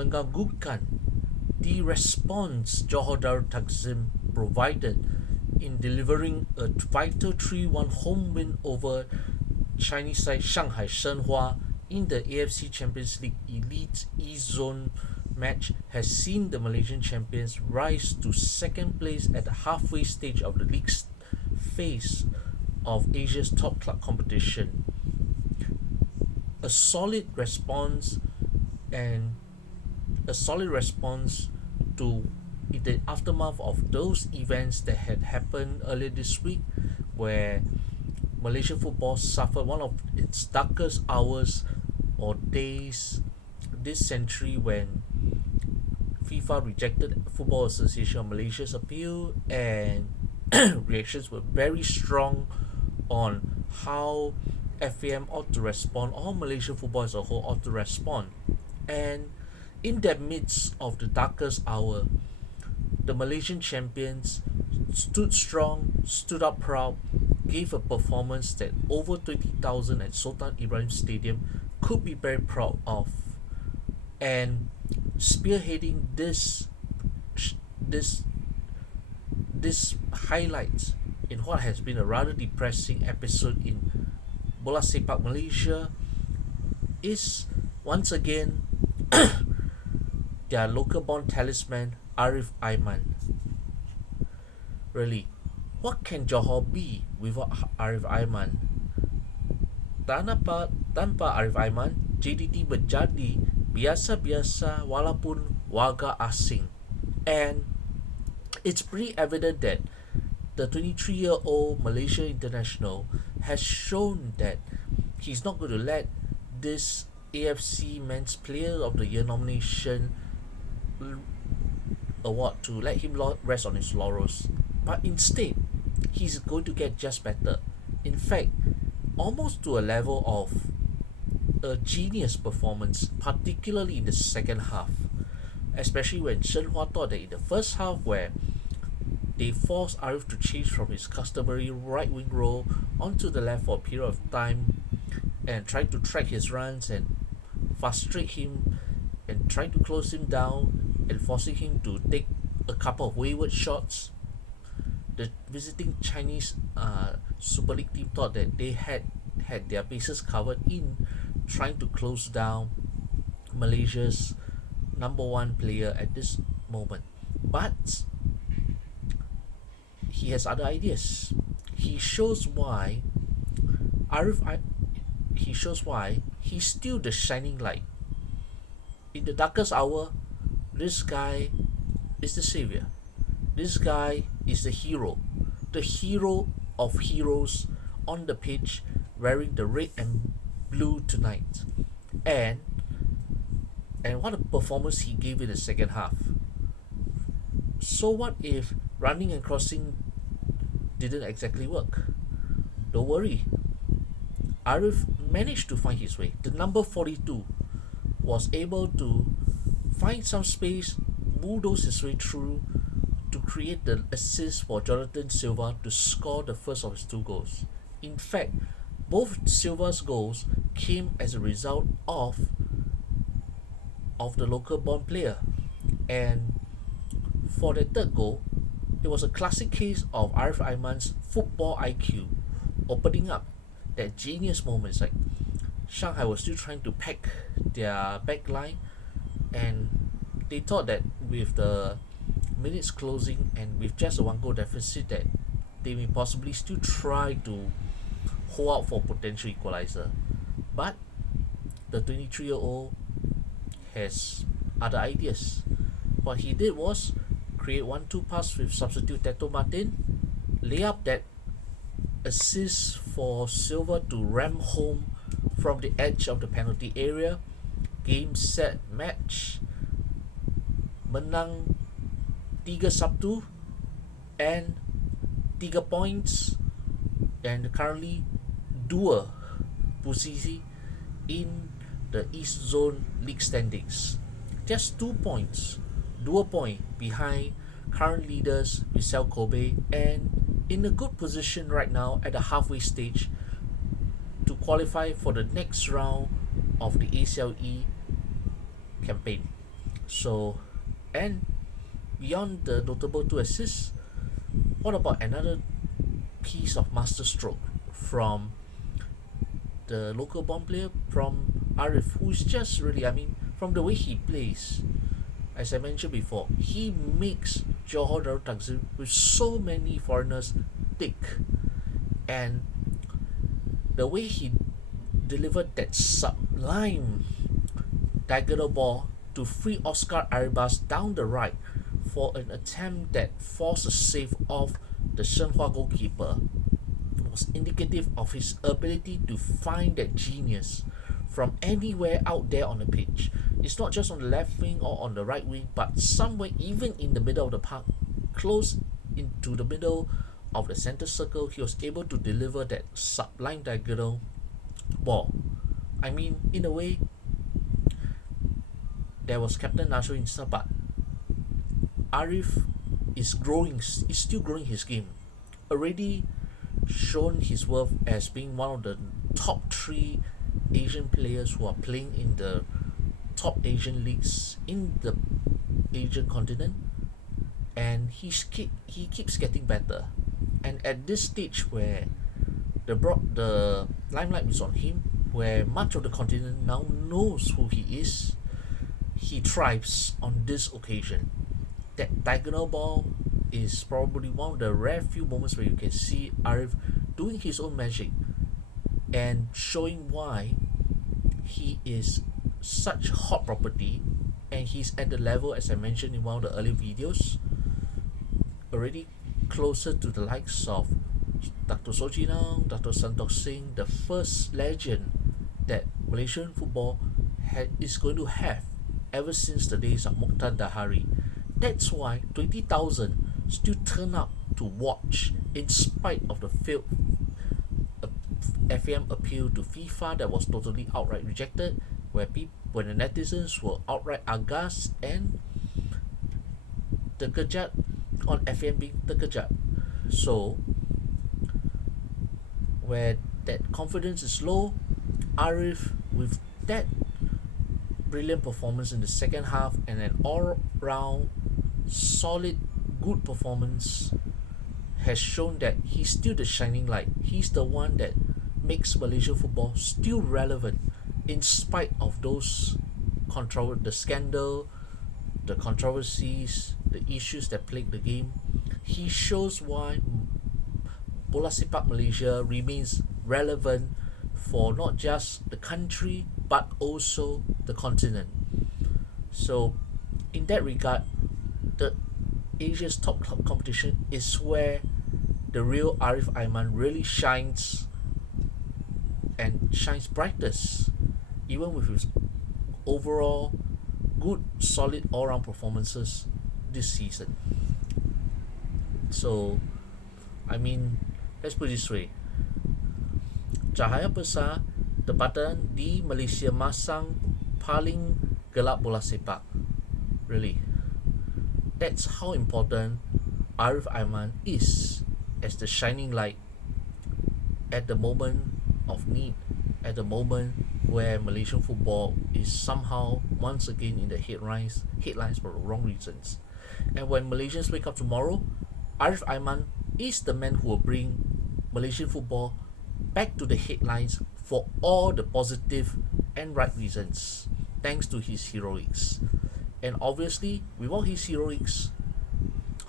mengganggukan the response Johor Darul Takzim provided in delivering a vital 3-1 home win over Chinese side Shanghai Shenhua in the AFC Champions League Elite E-Zone match has seen the Malaysian champions rise to second place at the halfway stage of the league's phase of Asia's top club competition. A solid response and a solid response to the aftermath of those events that had happened earlier this week, where Malaysian football suffered one of its darkest hours or days this century when FIFA rejected Football Association of Malaysia's appeal, and reactions were very strong on how FAM ought to respond, or Malaysian football as a whole ought to respond. And in the midst of the darkest hour, the Malaysian champions stood strong, stood up proud, gave a performance that over 20,000 at Sultan Ibrahim Stadium could be very proud of. And spearheading this highlights in what has been a rather depressing episode in Bola Sepak Malaysia is once again their local born talisman Arif Aiman. Really, what can Johor be without Arif Aiman? Tanpa Arif Aiman, JDT menjadi biasa-biasa walaupun warga asing. And it's pretty evident that the 23-year-old Malaysia international has shown that he's not going to let this AFC Men's Player of the Year nomination award to let him rest on his laurels, but instead he's going to get just better. In fact, almost to a level of a genius performance, particularly in the second half, especially when Shenhua thought that in the first half, where they forced Arif to change from his customary right wing role onto the left for a period of time and tried to track his runs and frustrate him and trying to close him down and forcing him to take a couple of wayward shots. The visiting Chinese Super League team thought that they had their bases covered in trying to close down Malaysia's number one player at this moment. But he has other ideas. He shows why he's still the shining light. In the darkest hour, this guy is the savior. This guy is the hero of heroes on the pitch, wearing the red and blue tonight. And what a performance he gave in the second half. So what if running and crossing didn't exactly work? Don't worry. Arif managed to find his way. The number 42 was able to find some space, bulldoze his way through to create the assist for Jonathan Silva to score the first of his two goals. In fact, both Silva's goals came as a result of the local born player. And for the third goal, it was a classic case of Arif Aiman's football IQ opening up that genius moments. Like Shanghai was still trying to pack their back line, and they thought that with the minutes closing and with just a one goal deficit that they may possibly still try to hold out for potential equalizer. But the 23-year-old has other ideas. What he did was create 1-2 pass with substitute Teto Martin, lay up that assist for Silva to ram home from the edge of the penalty area. Game, set, match. Menang 3-1 and 3 points, and currently dua posisi in the East Zone League standings. Just 2 points, 2 point behind current leaders Vissel Kobe, and in a good position right now at the halfway stage to qualify for the next round of the ACLE campaign. So, and beyond the notable two assists, what about another piece of masterstroke from the local born player, from Arif, who's just really, I mean, from the way he plays, as I mentioned before, he makes Johor Darul Takzim with so many foreigners tick. And the way he delivered that sublime diagonal ball to free Oscar Arribas down the right for an attempt that forced a save off the Shenhua goalkeeper was indicative of his ability to find that genius from anywhere out there on the pitch. It's not just on the left wing or on the right wing, but somewhere even in the middle of the park, close into the middle of the center circle, he was able to deliver that sublime diagonal ball. I mean, in a way, there was Captain Nasser inside, but Arif is still growing his game. Already shown his worth as being one of the top 3 Asian players who are playing in the top Asian leagues in the Asian continent, and he keeps getting better. And at this stage where the limelight is on him, where much of the continent now knows who he is, he thrives on this occasion. That diagonal ball is probably one of the rare few moments where you can see Arif doing his own magic and showing why he is such hot property, and he's at the level, as I mentioned in one of the earlier videos, already closer to the likes of Dr. Sojinang, Dr. Santokh Singh, the first legend that Malaysian football is going to have ever since the days of Mokhtar Dahari. That's why 20,000 still turn up to watch in spite of the failed FAM appeal to FIFA that was totally outright rejected, when the netizens were outright aghast and terkejut on FAM being terkejut. So, where that confidence is low, Arif, with that brilliant performance in the second half and an all-round solid good performance, has shown that he's still the shining light. He's the one that makes Malaysian football still relevant in spite of those the scandal, the controversies, the issues that plague the game. He shows why Bola Sepak Malaysia remains relevant for not just the country but also the continent. So in that regard, the Asia's top club competition is where the real Arif Aiman really shines, and shines brightest, even with his overall good, solid all-round performances this season. So, I mean, let's put it this way. Cahaya besar tempatan di Malaysia masang paling gelap bola sepak. Really. That's how important Arif Aiman is as the shining light at the moment of need, at the moment where Malaysian football is somehow once again in the headlines for the wrong reasons. And when Malaysians wake up tomorrow, Arif Aiman is the man who will bring Malaysian football back to the headlines for all the positive and right reasons, thanks to his heroics. And obviously, without his heroics,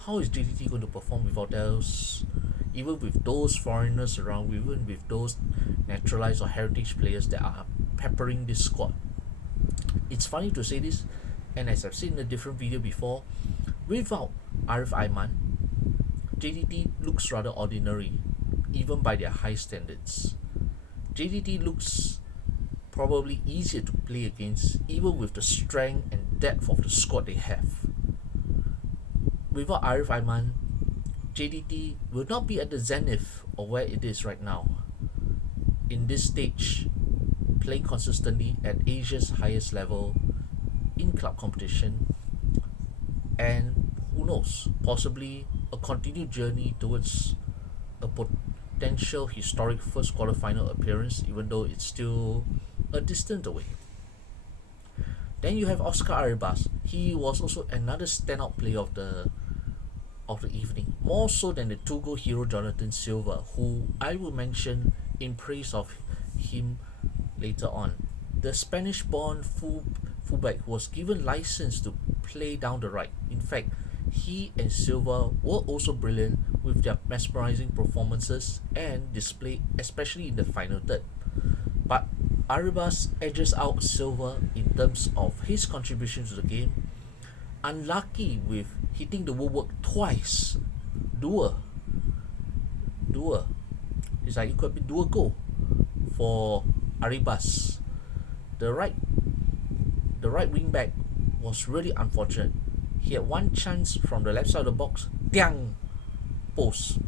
how is JDT going to perform without those, even with those foreigners around, even with those naturalized or heritage players that are peppering this squad? It's funny to say this, and as I've seen in a different video before, without Arif Aiman, JDT looks rather ordinary, even by their high standards. JDT looks probably easier to play against, even with the strength and depth of the squad they have. Without Arif Aiman, JDT will not be at the zenith of where it is right now. In this stage, playing consistently at Asia's highest level in club competition, and who knows, possibly a continued journey towards a potential historic first quarter final appearance, even though it's still a distant away. Then you have Oscar Arribas. He was also another standout player of the evening, more so than the two-goal hero Jonathan Silva, who I will mention in praise of him later on. The Spanish-born fullback was given license to play down the right. In fact, he and Silva were also brilliant with their mesmerizing performances and display, especially in the final third. But Arribas edges out Silva in terms of his contribution to the game. Unlucky with hitting the woodwork twice. Dua. It's like it could be dua goal for Arribas. The right wing back was really unfortunate. He had one chance from the left side of the box, tiang, post.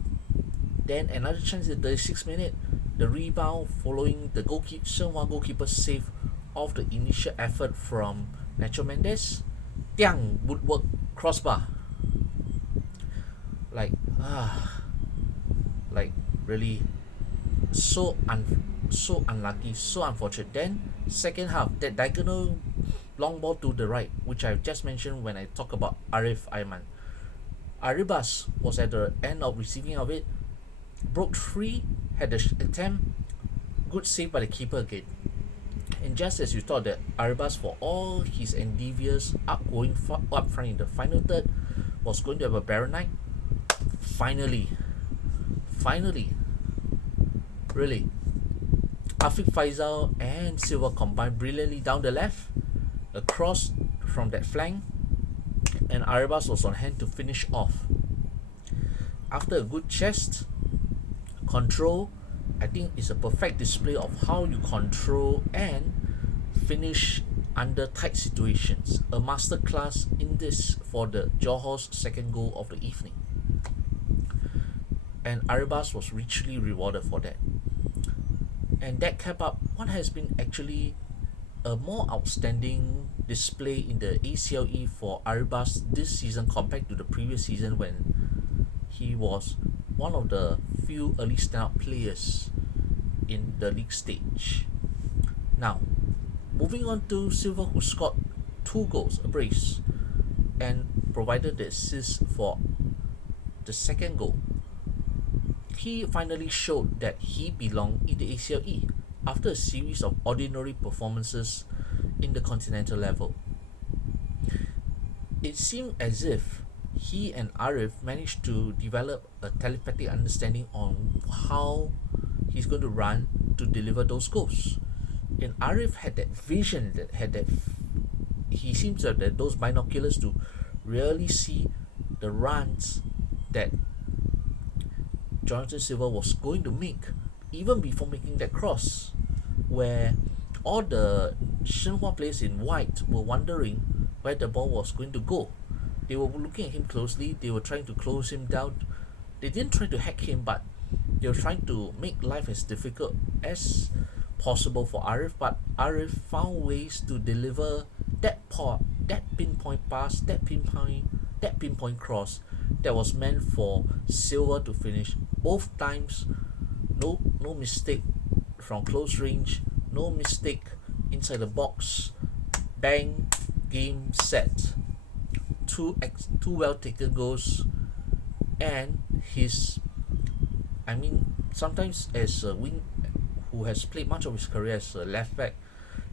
Then another chance in the 36th minute, the rebound following the Shenhua goalkeeper save of the initial effort from Nacho Mendes, tiang, woodwork, crossbar. Like really so unlucky, so unfortunate. Then second half, that diagonal long ball to the right, which I just mentioned when I talk about Arif Aiman. Arribas was at the end of receiving of it, broke free, had the attempt, good save by the keeper again. And just as you thought that Arribas, for all his endeavours up front in the final third, was going to have a barren night, finally, really, Afiq Faisal and Silva combined brilliantly down the left, across from that flank, and Arribas was on hand to finish off. After a good chest control, I think it's a perfect display of how you control and finish under tight situations. A masterclass in this for the Johor's second goal of the evening. And Arribas was richly rewarded for that. And that kept up what has been actually a more outstanding display in the ACLE for Arribas this season compared to the previous season, when he was one of the few early standout players in the league stage. Now, moving on to Silva, who scored 2 goals, a brace, and provided the assist for the second goal. He finally showed that he belonged in the ACLE after a series of ordinary performances in the continental level. It seemed as if he and Arif managed to develop a telepathic understanding on how he's going to run to deliver those goals. And Arif had that vision, he seems to have those binoculars to really see the runs that Jonathan Silva was going to make, even before making that cross, where all the Shenhua players in white were wondering where the ball was going to go. They were looking at him closely, they were trying to close him down. They didn't try to hack him, but they were trying to make life as difficult as possible for Arif. But Arif found ways to deliver that pinpoint pass, that pinpoint cross that was meant for Silva to finish. Both times, no mistake from close range, no mistake inside the box. Bang, game, set. Two well taken goals, and sometimes as a wing who has played much of his career as a left back,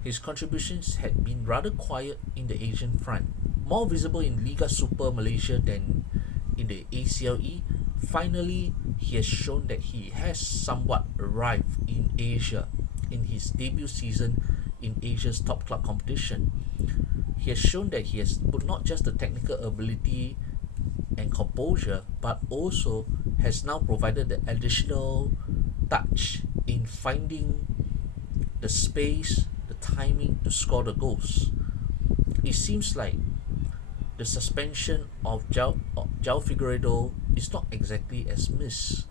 his contributions had been rather quiet in the Asian front, more visible in Liga Super Malaysia than in the ACLE. Finally, he has shown that he has somewhat arrived in Asia in his debut season in Asia's top club competition. He has shown that he has not just the technical ability and composure, but also has now provided the additional touch in finding the space, the timing to score the goals. It seems like the suspension of João Figueiredo is not exactly as missed,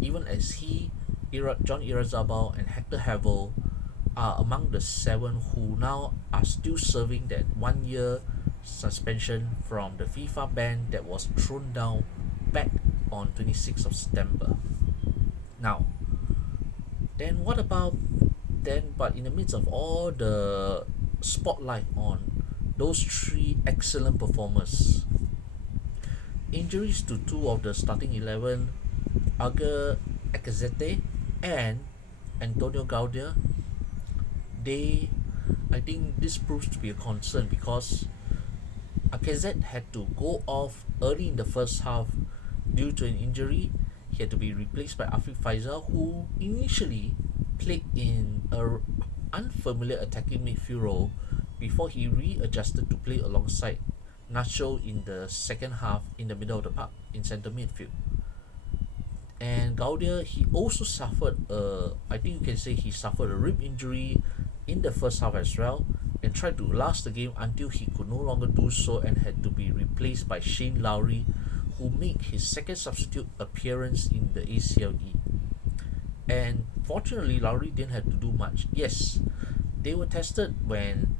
even as John Irazabal and Hector Havel are among the 7 who now are still serving that 1-year suspension from the FIFA ban that was thrown down back on 26th of September. Now, but in the midst of all the spotlight on those three excellent performers. Injuries to two of the starting 11, Aga Akazete and Antonio Gaudia, I think this proves to be a concern because Akazet had to go off early in the first half due to an injury. He had to be replaced by Afiq Faisal, who initially played in a unfamiliar attacking midfield role before he readjusted to play alongside Nacho in the second half in the middle of the park in centre midfield. And Gaudia, he also suffered I think you can say he suffered a rib injury in the first half as well, and tried to last the game until he could no longer do so and had to be replaced by Shane Lowry, who made his second substitute appearance in the ACLE. And fortunately, Lowry didn't have to do much. Yes, they were tested when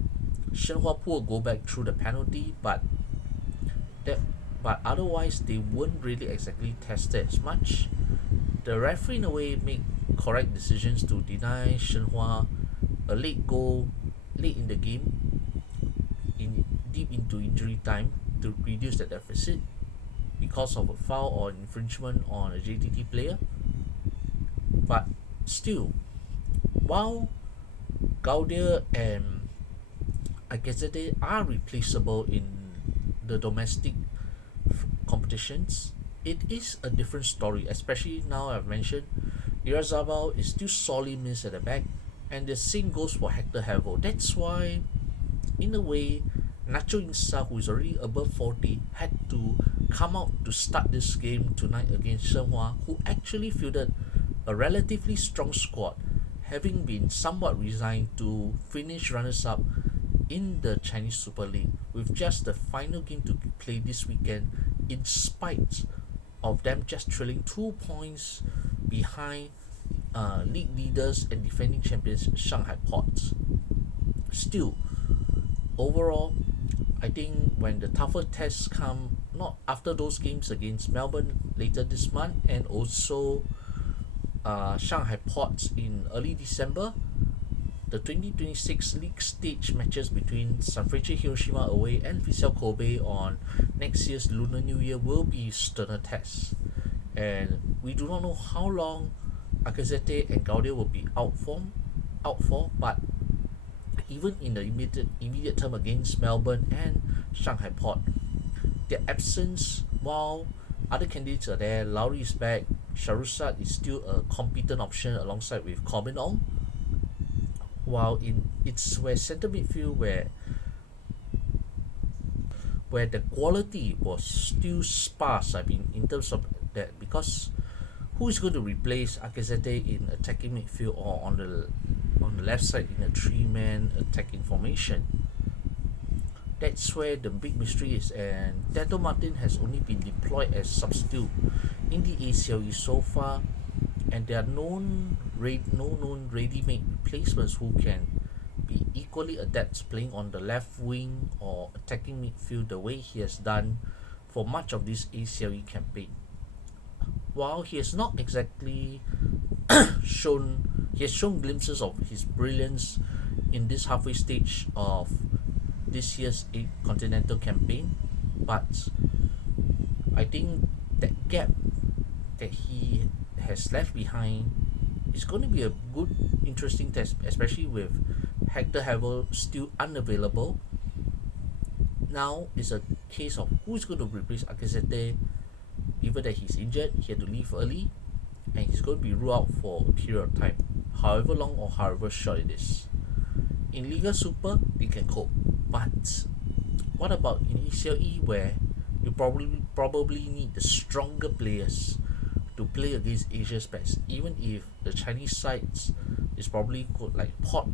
Shenhua pulled a goal back through the penalty, but otherwise they weren't really exactly tested as much. The referee in a way made correct decisions to deny Shenhua a late goal late in the game, deep into injury time, to reduce the deficit because of a foul or infringement on a JDT player. But still, while Gaudia and Akazete are replaceable in the domestic competitions, it is a different story, especially now I've mentioned Irazabal is still sorely missed at the back, and the same goes for Hector Havel. That's why, in a way, Nacho Insa, who is already above 40, had to come out to start this game tonight against Shenhua, who actually fielded a relatively strong squad, having been somewhat resigned to finish runners-up in the Chinese Super League, with just the final game to play this weekend, in spite of them just trailing 2 points behind league leaders and defending champions Shanghai Ports. Still, overall, I think when the tougher tests come, not after those games against Melbourne later this month and also Shanghai Ports in early December, the 2026 league stage matches between Sanfrecce Hiroshima away and Vissel Kobe on next year's Lunar New Year will be sterner tests. And we do not know how long Akazete and Gaudia will be out for, but even in the immediate term against Melbourne and Shanghai Port, their absence, while other candidates are there, Lowry is back, Sharusat is still a competent option alongside with Corbin Ong, while it's where centre midfield where the quality was still sparse, I mean, in terms of that, because who is going to replace Akazete in attacking midfield or on the left side in a 3-man attacking formation? That's where the big mystery is, and Tato Martin has only been deployed as substitute in the ACLE so far, and there are no known ready-made replacements who can be equally adept playing on the left wing or attacking midfield the way he has done for much of this ACLE campaign. While he has not exactly shown glimpses of his brilliance in this halfway stage of this year's continental campaign, but I think that gap that he has left behind is going to be a good, interesting test, especially with Hector Havel still unavailable. Now it's a case of who's going to replace Akazete. Given that he's injured, he had to leave early, and he's going to be ruled out for a period of time, however long or however short it is. In Liga Super, they can cope, but what about in ACLE, where you probably need the stronger players to play against Asia's best? Even if the Chinese sides is probably good, like Port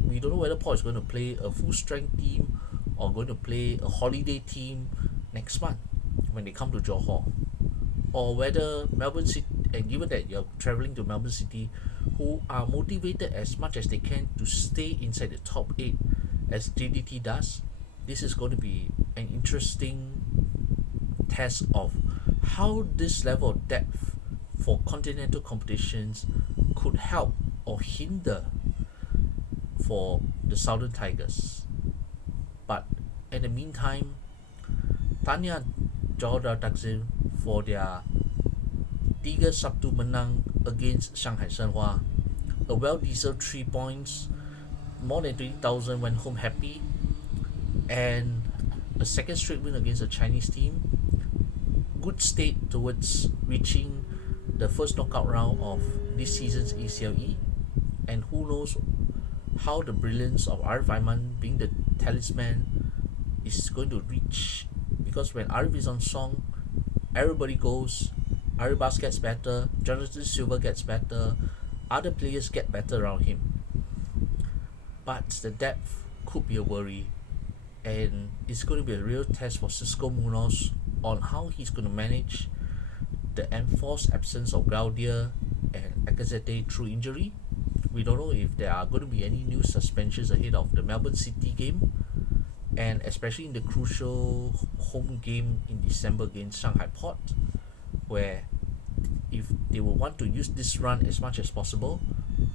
we don't know whether Port is going to play a full strength team or going to play a holiday team next month when they come to Johor, or whether Melbourne City, and given that you're traveling to Melbourne City, who are motivated as much as they can to stay inside the top 8 as JDT does, this is going to be an interesting test of how this level of depth for continental competitions could help or hinder for the Southern Tigers. But In the meantime, Tanya Johor Taksim for their 3 Sabtu menang against Shanghai Shenhua, a well-deserved 3 points, more than 20,000 went home happy, and a second straight win against a Chinese team. Good state towards reaching the first knockout round of this season's ACLE, and who knows how the brilliance of Arif Aiman being the talisman is going to reach, because when Arif is on song, everybody goes, Aribas gets better, Jonathan Silver gets better, other players get better around him. But the depth could be a worry, and it's going to be a real test for Cisco Munoz on how he's going to manage the enforced absence of Gaudier and Akazete through injury. We don't know if there are going to be any new suspensions ahead of the Melbourne City game, and especially in the crucial home game in December against Shanghai Port, where if they will want to use this run as much as possible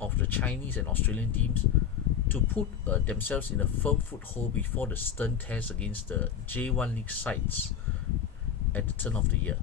of the Chinese and Australian teams to put themselves in a firm foothold before the stern test against the J1 League sides at the turn of the year.